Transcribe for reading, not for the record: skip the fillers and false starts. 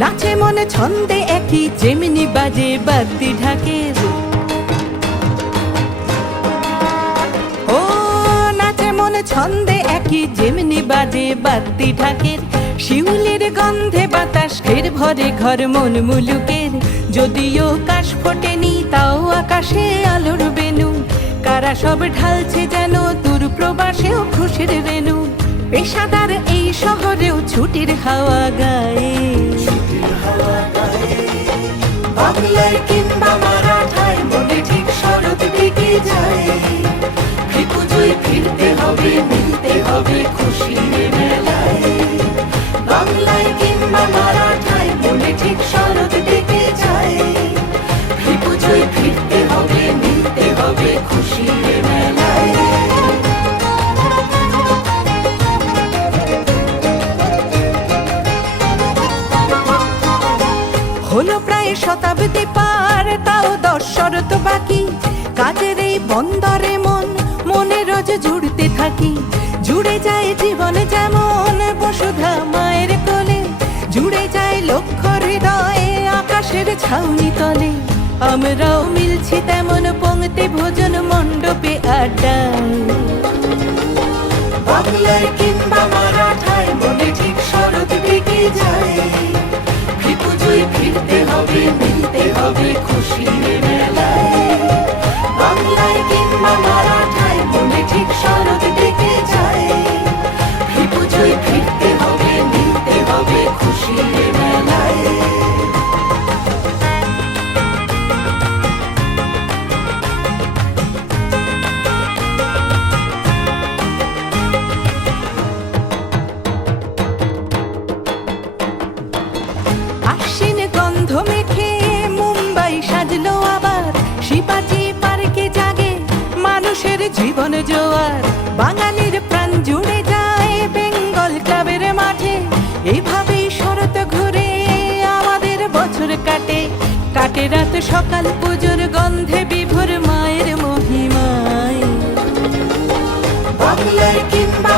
নাচে মনে ছন্দে একই যেমনি বাজে বাদ্যি ঢাকের। ও নাচে মনে ছন্দে একই যেমনি বাজে বাদ্যি ঢাকের। শিউলির গন্ধে বাতাস ফের ভরে ঘর মন মুলুকের। যদিও কাশ ফোটেনি তাও আকাশে আলোর বেনু। কারা সব ঢালছে যেন দূর প্রবাসেও খুশির রেণু। পেশাদার এই শহরেও ছুটির হাওয়া গায়ে। বাংলায় কিংবা মারাঠায় মনে ঠিক শরৎ ঢেকে যায়। পুজোয় ফিরতে হবে, মিলতে হবে খুশির মেলায়। বাংলায় কিংবা মারাঠায় মনে ঠিক শরৎ ঢেকে যায়। পুজোয় ফিরতে হবে, মিলতে হবে খুশির মেলায়। হলো প্রায় শতাব্দী পার, তাও 10 শরৎ বাকি। কাজের এই বন্দরে মনে রোজ জুড়তে থাকি। জুড়ে যায় জীবন যেমন বসুধা মায়ের কোলে। জুড়ে যায় লক্ষ হৃদয়ে আকাশের ছাউনি তলে। আমরাও মিলছি তেমন পংক্তি ভোজন মণ্ডপে আড্ডায়। বাংলায় কিংবা মারাঠায় মনে ঠিক শরৎ ঢেকে যায়। পুজোয় ফিরতে হবে, মিলতে হবে খুশির মেলায়। বাংলায় কিংবা মারাঠায় মনে ঠিক শরৎ ঢেকে যায়। পুজোয় ফিরতে হবে, মিলতে হবে খুশির মেলায়। আশ্বিন গন্ধ মেখে মুম্বাই সাজলো আবার। শিবাজি পার্কে জাগে মানুষের জীবন জোয়ার। বাঙালির প্রাণ জুড়ে যায় বেঙ্গল ক্লাবের মাঠে। এভাবেই শরৎ ঘুরে আমাদের বছর কাটে। কাটে রাত সকাল পুজোর গন্ধে বিভোর মায়ের মহিমায়। বাংলায় কিংবা